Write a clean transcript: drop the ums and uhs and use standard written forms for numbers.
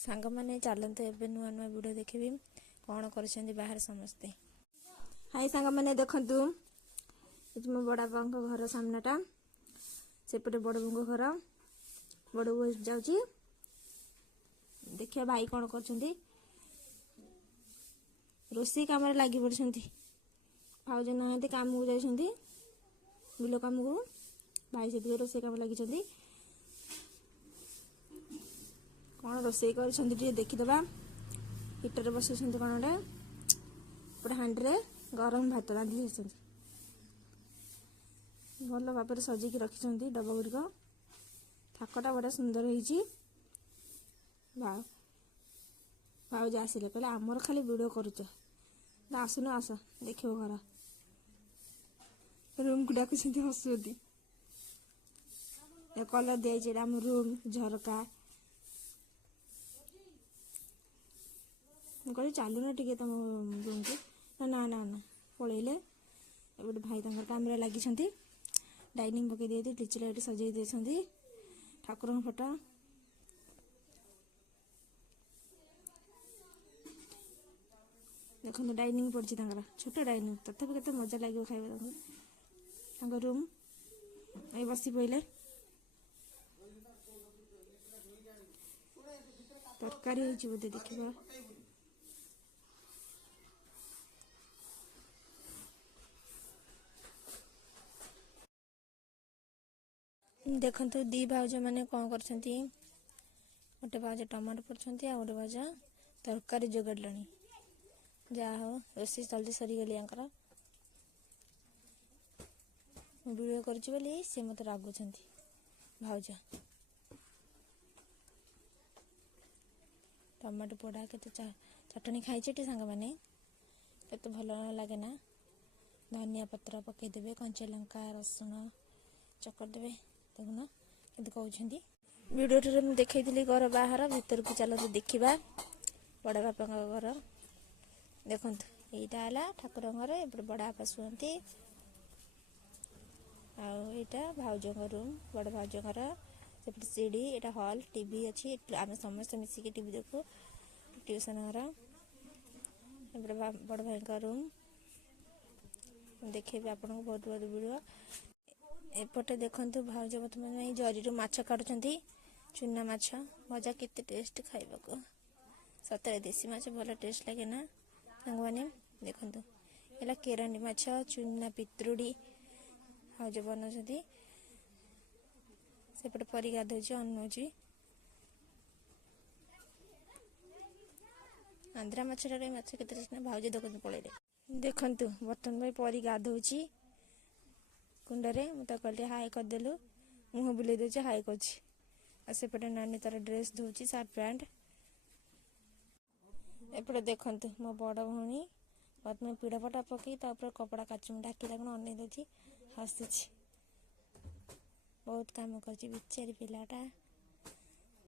सांग मैंने चलते एवं नुआ नुआ वीडियो देखी कौन कर बाहर समस्ते। हाय सांग मैंने देखु मो बड़ा घर सामनाटा सेपटे बड़ बो घर बड़ बो जाऊँगी देखिए भाई कौन कर रोषे कम लगी पड़ती भाज ना कम को जाती बिल कम को भाई से रोषे कम लगी कौन रोषे कर देखीदे हिटर बस कौन गोटे पूरा हांडी गरम भात रांधि भल भाव सजेक रखिंट डब गुड़िक थाकटा बड़ा सुंदर हो भाज आसिले कहले आमर खाली वीडियो करुच आसुन आस देख घर रूम को डाक हसुदी कलर दिखाई आम रूम झरका कह चलुना टे तुम रूम को ना ना ना पलैले गोटे भाई तक कम लगी डाइनिंग पकई दिए लीची लाइट सजाई दे ठाकुर फोटो देखो डाइनिंग पड़ी छोट डाइनिंग तथापि के मजा लगे खाଇବା रूम ये बस पड़े तरकारी बोधे देखा देखु दी भाज मैंने कौन कर गोटे भाज टमाटो पड़ते आ गोटे भाज तरकारी जोगाड़ जहा हो रोषे जल्दी सरीगली वीडियो करी सी मत रागुंट भाज टमाटो पोड़ा के चटनी खाई सांग मैंने के भल लगे ना धनिया पत्र पकईदे कंचा लंका रसुण चकटदेवे देखुना कि कहते वीडियो मुझे देखी घर बाहर भीतर को चलते देखा बड़ बापा घर देखु यहाँ ठाकुर घर एपटे बड़ बापा शुंती आईटा भाउज रूम बड़ भाउज घर सेपटे सीढ़ी यहाँ हॉल टीवी अच्छी आम समस्त मिसिकी टीवी देखु ट्यूशन घर एपटे बड़ भाई का रूम देखेबी आपन को बहुत बहुत वीडियो एपटे देखु भाउज बर्तमान जरी माछ काटुंट चूना माछ मजा केते टेस्ट खाइबा को सतरे देसी माछ भल टेस्ट लगे ना सांग मैंने देखु एला केरांडी माछ चूना पित्रुड़ी भाउज बनाऊँ सेपटे परी गाधोची अनौची आंध्रा माछर माछ के भाउज देखते पड़े देखु बर्तमान में परी गाधोची कुंडे मुझे कहली हाई करदेलु मुह बुले दे हाई करपटे नानी तार ड्रेस धोची सार्ट पैंट एपटे देखु मो बड़ भौणी बर्तमान पीड़ा पटा पकई कपड़ा काचुम ढाकिला अनै दे हसुची बहुत काम कर बिचारी पिलाटा।